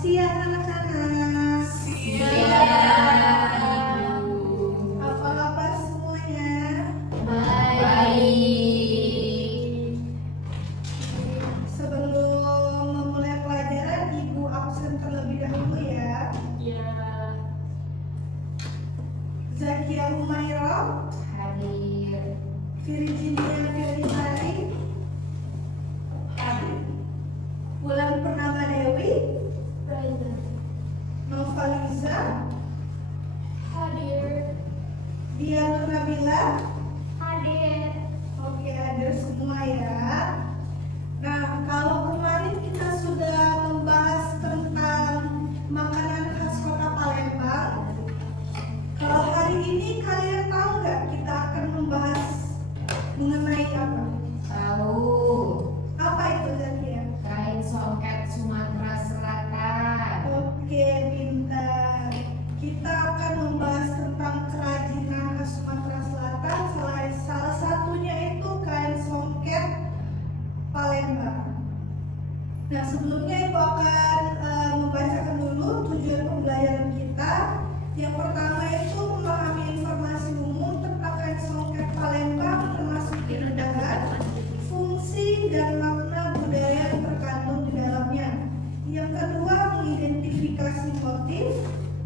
siang anak-anak. Siang. Apa kabar semuanya? Baik. Sebelum memulai pelajaran, Ibu absen terlebih dahulu ya. Ya. Zakia Humairah, Hadir. Virginia Firly, Hadir. Wulan Purnama Dewi, Present. Novaliza, Hadir. Dia Nur Nabila. Hadir. Oke, hadir semua ya. Nah, kalau kemarin kita sudah membahas tentang makanan khas kota Palembang, kalau hari ini kalian tahu nggak kita akan membahas mengenai apa? Tahu. Apa itu Zakia? Kain songket Sumatera Selatan. Oke, pintar. Kita akan membahas tentang kerajinan khas Sumatera Selatan. Salah satunya itu kain songket Palembang. Nah, sebelumnya Ibu akan membacakan dulu tujuan pembelajaran kita. Yang pertama itu memahami informasi umum tentang kain songket Palembang, termasuk keundangan, fungsi dan makna budaya yang terkandung di dalamnya. Yang kedua, mengidentifikasi motif,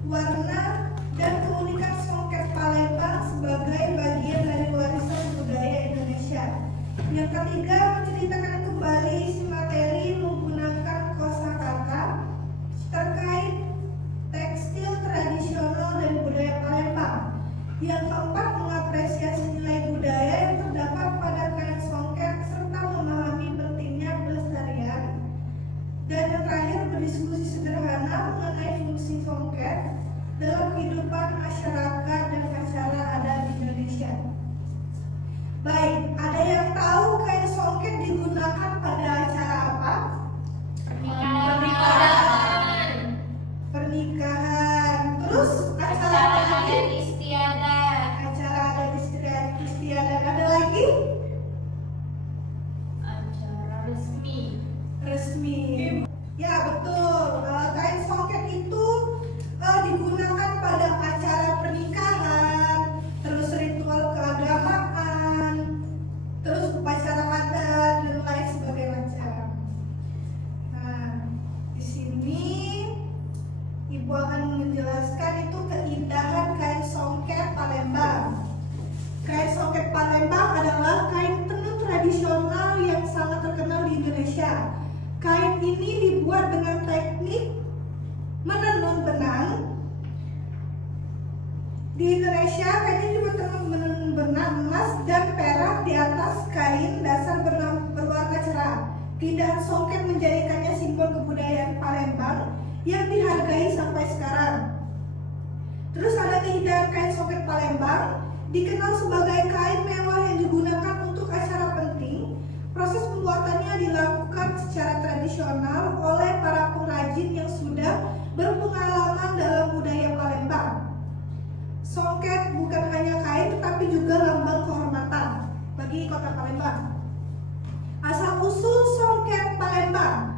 warna, dan keunikan songket Palembang sebagai bagian dari warisan budaya Indonesia. Yang ketiga, menceritakan kembali isi materi menggunakan kosakata terkait tekstil tradisional dan budaya Palembang. Yang keempat, mengapresiasi nilai budaya yang terdapat pada kain songket serta memahami pentingnya pelestarian. Dan yang terakhir, berdiskusi sederhana mengenai fungsi songket dalam kehidupan masyarakat dan acara adat di Indonesia. Baik, ada yang tahu kain songket digunakan pada acara apa? Pernikahan. Pernikahan. Terus acara apa lagi? Adat istiadat. Acara adat istiadat. Ada lagi? Acara resmi. Resmi. Ya, betul. Kain songket itu digunakan pada acara pernikahan, terus ritual keagamaan, terus upacara adat dan lain sebagainya macam. Nah, di sini Ibu akan menjelaskan itu keindahan kain songket Palembang. Kain songket Palembang adalah kain tenun tradisional yang sangat terkenal di Indonesia. Kain ini dibuat dengan teknik menenun benang. Di Indonesia, kain ini dibuat dengan menenun benang emas dan perak di atas kain dasar berwarna cerah. Keindahan songket menjadikannya simbol kebudayaan Palembang yang dihargai sampai sekarang. Terus ada keindahan kain songket Palembang, dikenal sebagai kain mewah yang digunakan untuk acara penting. Proses pembuatannya dilakukan secara tradisional oleh para pengrajin yang sudah berpengalaman dalam budaya Palembang. Songket bukan hanya kain tetapi juga lambang kehormatan bagi kota Palembang. Asal usul songket Palembang.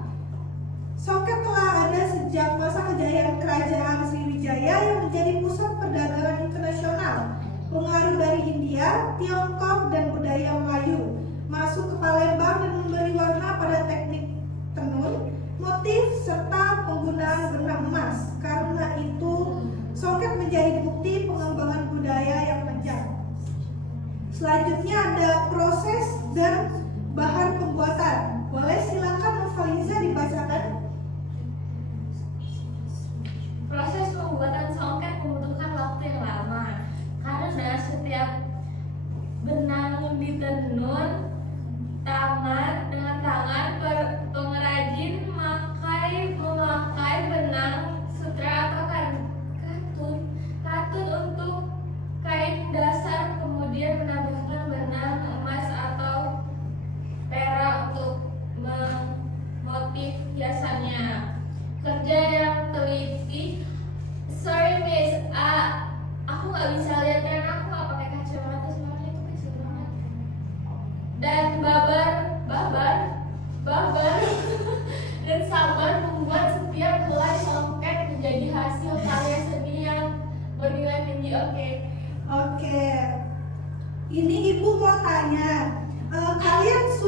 Songket telah ada sejak masa kejayaan Kerajaan Sriwijaya yang menjadi pusat perdagangan internasional. Pengaruh dari India, Tiongkok, dan budaya Melayu masuk ke Palembang dan memberi warna pada teknik tenun, motif, serta penggunaan benang emas. Karena itu, songket menjadi bukti pengembangan budaya yang panjang. Selanjutnya ada proses dan bahan pembuatan. Boleh silakan Novaliza dibacakan. Proses pembuatan songket membutuhkan waktu yang lama karena setiap benang ditenun dengan tangan pengrajin memakai benang sutra atau katun untuk kain dasar, kemudian menambahkan benang emas atau perak untuk motif hiasannya. Kerja yang teliti. Sorry Miss, aku nggak bisa lihat karena aku nggak pakai kacamata soalnya itu kecil banget.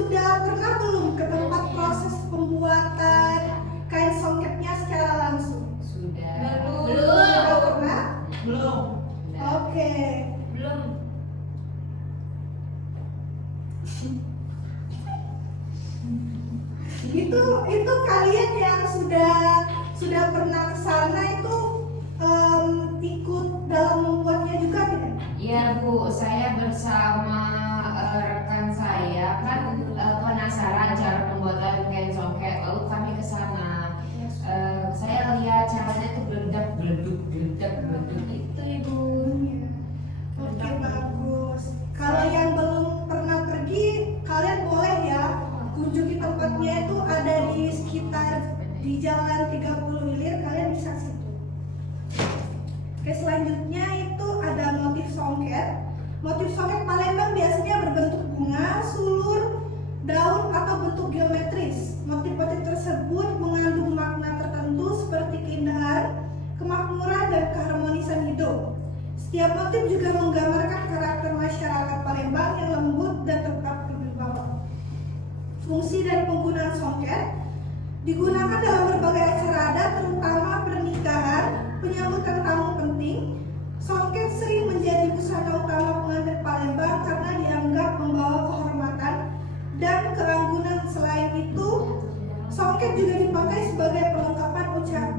sudah pernah belum ke tempat proses pembuatan kain songketnya secara langsung? Sudah. Sudah pernah? Belum. Oke. Belum. Itu kalian yang sudah pernah ke sana itu ikut dalam membuatnya juga tidak? Iya Bu, saya bersama rekan saya kan penasaran cara pembuatan kain songket, lalu kami ke sana. Saya lihat caranya tuh geledak geleduk itu Ibu. Oke, bagus. Kalau yang belum pernah pergi, kalian boleh ya kunjungi tempatnya, itu ada di sekitar di Jalan 30 Ilir, kalian bisa ke situ. Oke, selanjutnya itu ada motif songket. Motif songket Palembang biasanya berbentuk bunga, sulur, daun atau bentuk geometris. Motif-motif tersebut mengandung makna tertentu seperti keindahan, kemakmuran, dan keharmonisan hidup. Setiap motif juga menggambarkan karakter masyarakat Palembang yang lembut dan tetap berwibawa. Fungsi dan penggunaan songket digunakan dalam berbagai acara adat, terutama pernikahan, penyambutan tamu penting. Songket sering menjadi busana utama pengantin Palembang karena dianggap membawa kehormatan dan keanggunan. Selain itu, songket juga dipakai sebagai perlengkapan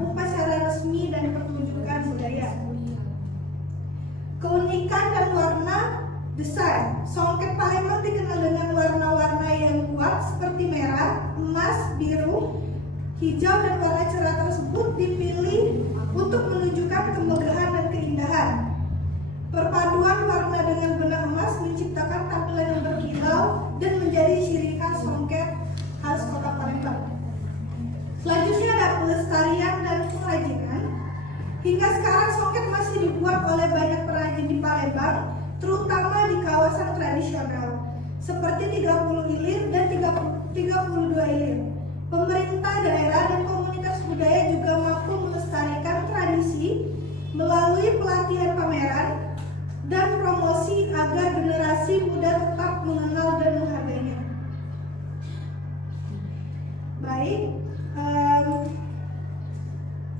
upacara resmi dan pertunjukan budaya. Keunikan dan warna desain. Songket Palembang dikenal dengan warna-warna yang kuat seperti merah, emas, biru, hijau, dan warna cerah tersebut dipilih untuk menunjukkan kemegahan dan keindahan. Perpaduan warna dengan benang emas menciptakan tampilan yang berkilau dan menjadi ciri khas songket khas kota Palembang. Selanjutnya ada pelestarian dan kerajinan. Hingga sekarang songket masih dibuat oleh banyak perajin di Palembang, terutama di kawasan tradisional seperti 30 Ilir dan 32 Ilir. Pemerintah daerah dan komunitas budaya juga mampu melestarikan tradisi melalui pelatihan pameran dan promosi agar generasi muda tetap mengenal dan menghargainya. Baik,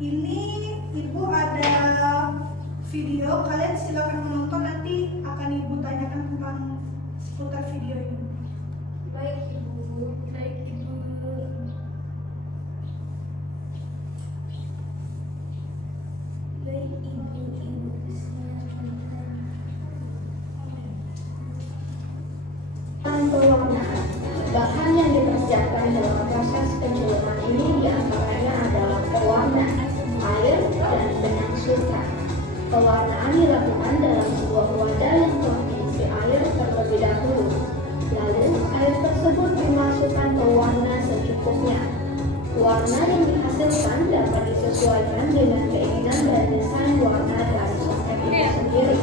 ini Ibu ada video, kalian silakan menonton, nanti akan Ibu tanyakan tentang seputar video ini. Baik Ibu. Baik Ibu. Baik Ibu. Pewarna. Bahan yang dipersiapkan dalam proses penculuman ini diantaranya adalah pewarna, air, dan benang sutra. Pewarnaan dilakukan dalam sebuah wadah yang telah diisi air terlebih dahulu. Lalu air tersebut dimasukkan ke warna secukupnya. Warna yang dihasilkan dapat disesuaikan dengan keinginan dan desain warna dari songket itu sendiri.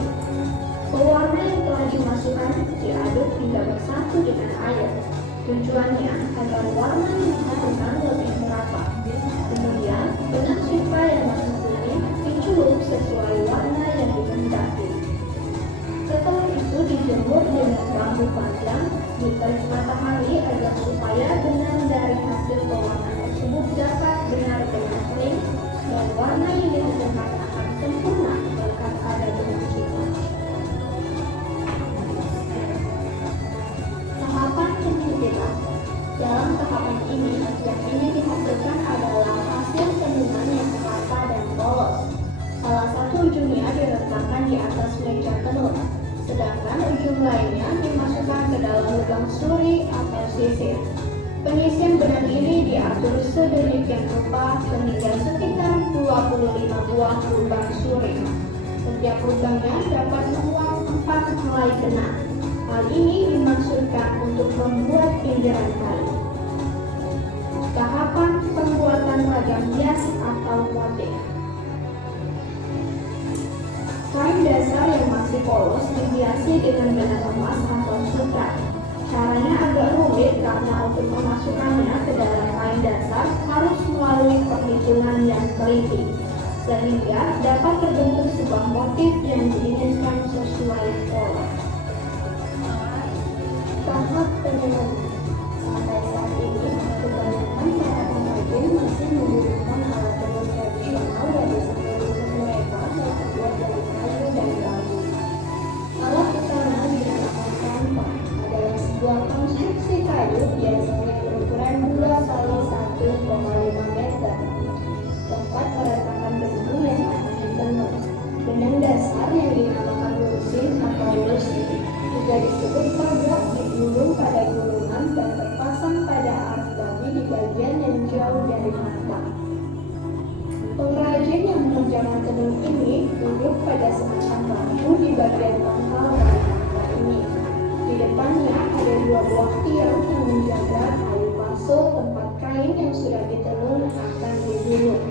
Pewarna yang telah dimasukkan diaduk hingga bersatu dengan air. Tujuannya agar warna yang dihasilkan lebih merata. Kemudian benang sutra yang masih kuning dicelup sesuai warna yang dikehendaki. Setelah itu dijemur dengan bambu panjang di terik matahari agar supaya benang dari hasil pewarna tersebut dapat benar-benar kering dan warna yang dihasilkan akan sempurna berkat ada benang sutra. Tahapan pencutikan. Dalam tahapan ini, yang ingin dihasilkan adalah hasil tenungan yang rata dan polos. Salah satu ujungnya diletakkan di atas meja tenun, sedangkan ujung lainnya dimasukkan ke dalam lubang suri atau sisir. Penyisian benang ini diatur sedemikian rupa sehingga sekitar 25 buah lubang suri. Setiap lubangnya dapat memuat 4 helai benang. Hal ini dimaksudkan untuk membuat pinggiran kain. Tahapan pembuatan ragam hias atau motif. Kain dasar yang masih polos dihiasi dengan benang emas atau sutra. Caranya agak rumit karena untuk memasukkannya ke dalam kain dasar harus melalui perhitungan yang teliti, sehingga dapat terbentuk sebuah motif yang diinginkan sesuai pola. Tahap penyelesaian. Ibu di bagian pangkal dari tangga ini. Di depannya ada 2 buah tiang yang menjaga kayu paso tempat kain yang sudah ditenun akan digulung.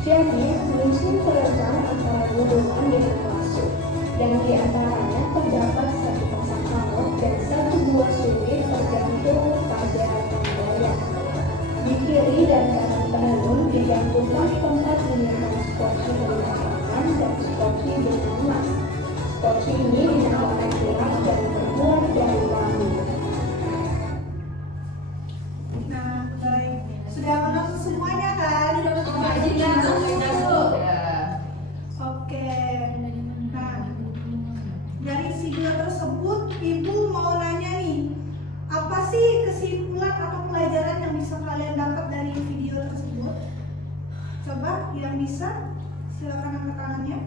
Jadi, musim terekam antara gulungan dengan paso, dan di antaranya terdapat 1 pasang kalot dan 1 buah suwir tergantung pada gaya. Di kiri dan kanan penenun digantungkan tempat menyimpan skoci berwarna dan skoci benang emas. Skoci ini dinamakan jerat dan terbuat dari bambu. Nah, baik. Sudah menang semuanya kan? Oke. Nah, dari video tersebut, Ibu mau nanya nih, apa sih kesimpulan atau pelajaran yang bisa kalian dapat dari video tersebut? Coba yang bisa, silakan angkat tangannya.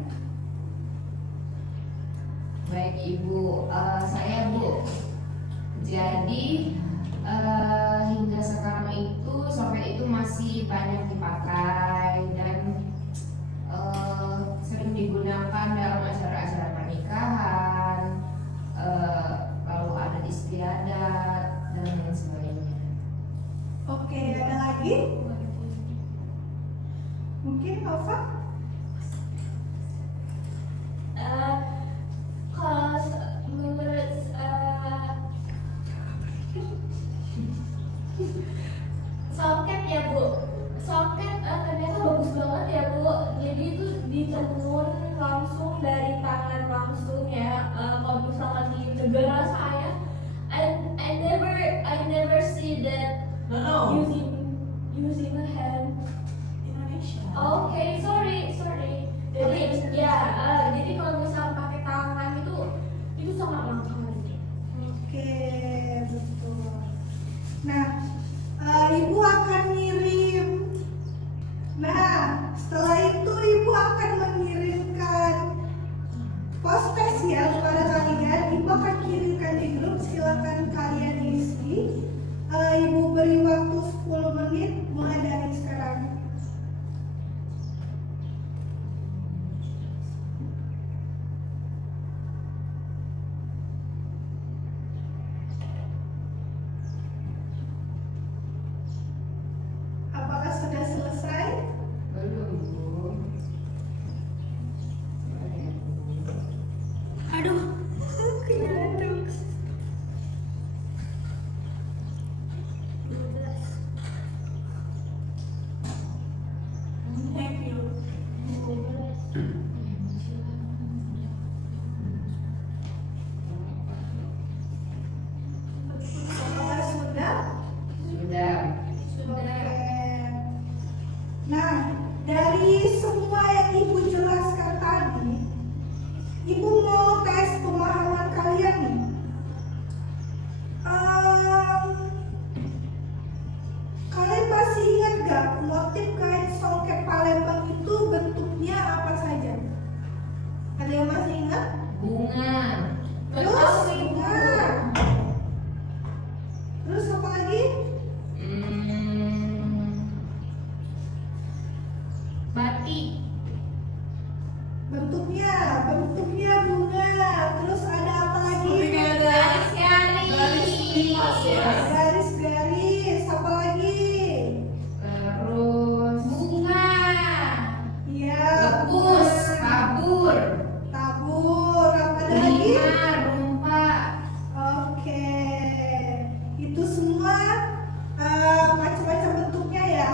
Baik Ibu, saya Bu. Jadi hingga sekarang itu songket itu masih banyak dipakai dan sering digunakan dalam acara-acara pernikahan, lalu adat istiadat dan lain sebagainya. Oke, ada lagi? Mungkin Nova? Kalau menurut songket ya Bu, songket ternyata bagus banget ya Bu. Jadi itu ditenun langsung dari tangan langsung ya. Kalau misalkan di negara saya, I never see that using a hand. Indonesia. Okay, sorry. Jadi ya, jadi kalau misalnya pakai tangan itu sangat langka. Oke, betul. Nah, Ibu akan ngirim. Nah, setelah itu Ibu akan mengirimkan postes ya kepada kalian. Ibu akan kirimkan di grup. Silakan kalian isi. Ibu beri waktu 10 menit mulai dari sekarang. Apakah sudah selesai? Belum Bu. Aduh, aduh. Thank you. Apakah sudah? Sudah. Oke. Nah, dari semua yang Ibu jelaskan tadi, Ibu mau tes pemahaman kalian nih. Kalian masih ingat gak motif kain songket Palembang itu bentuknya apa saja? Ada yang masih ingat? Bunga. Terus bunga. Terus apa lagi? Batik. Bentuknya bunga. Terus ada apa lagi? Garis. Apa lagi? Terus Bunga. Iya. lepus, kabur, Tabur. Apa lagi? lima, rumpa. Oke. Itu semua macam-macam bentuknya ya.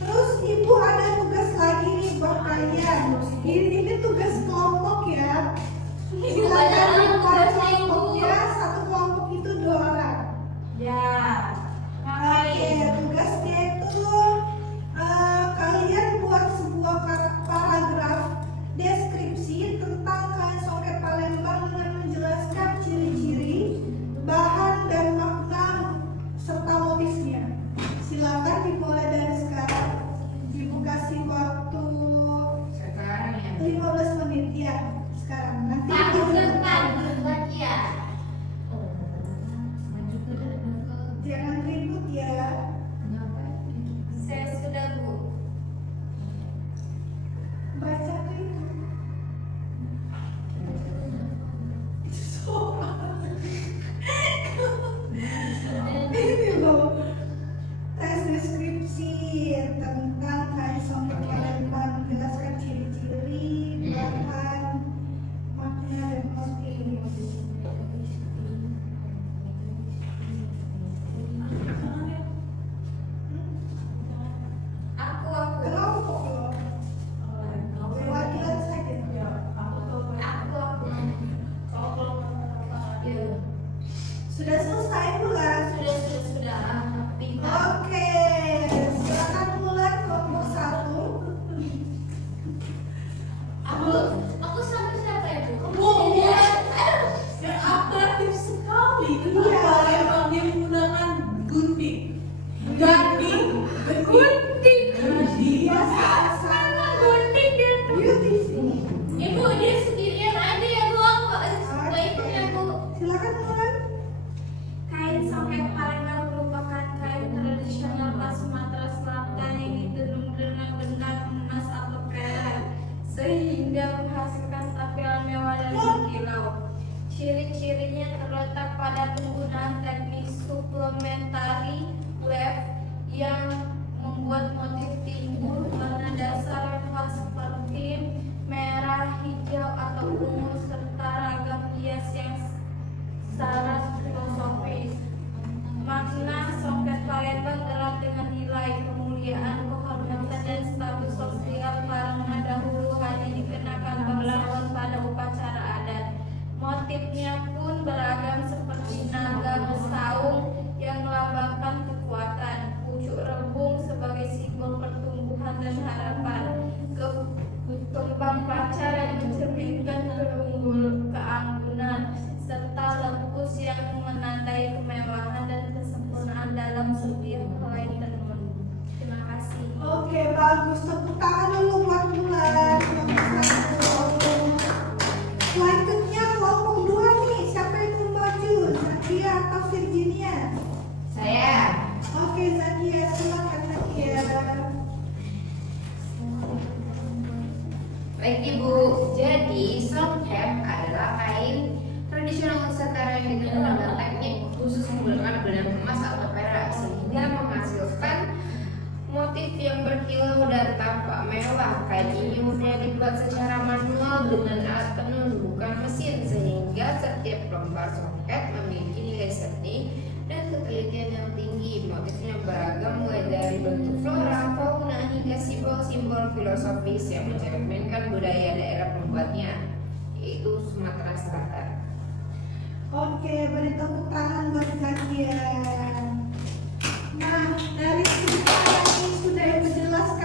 Terus Ibu ada tugas lagi nih buat kalian. Ini tugas kelompok ya. Silakan buat kelompoknya. Satu kelompok itu 2 orang. Ya. Oke, tugasnya itu kalian buat sebuah paragraf deskripsi tentang kain songket Palembang dengan menjelaskan ciri-ciri, bahan dan makna serta motifnya. Silakan dimulai dari sekarang. Ibu kasih waktu Sekarang ya. 15 menit ya. Sekarang nanti Ya. Maju ke depan. jangan ribut ya. Kenapa? Saya sudah Bu. Baca itu. Kembang pacar yang mencerminkan keanggunan, serta lepus yang menandai kemewahan dan kesempurnaan dalam sebirai tenun. Terima kasih. Oke, bagus. Tepuk tangan dulu buat Bulan. Selanjutnya kelompok 2 nih. Siapa yang mau maju? Zakia atau Virginia? Saya. Oke, Zakia, silakan Zakia. Baik Ibu, jadi songket adalah kain tradisional Nusantara yang dikenal dengan teknik khusus menggunakan benang emas atau perak sehingga menghasilkan motif yang berkilau dan tampak mewah. Kain ini umumnya dibuat secara manual dengan alat tenun bukan mesin, sehingga setiap lembar songket memiliki nilai seni dan ketelitian yang tinggi. Motifnya beragam mulai dari bentuk flora, fauna hingga simbol-simbol filosofis yang mencerminkan budaya daerah pembuatnya, yaitu Sumatera Selatan. Oke, beri tepuk tangan buat Zakia. Nah, dari cerita yang sudah Ibu jelaskan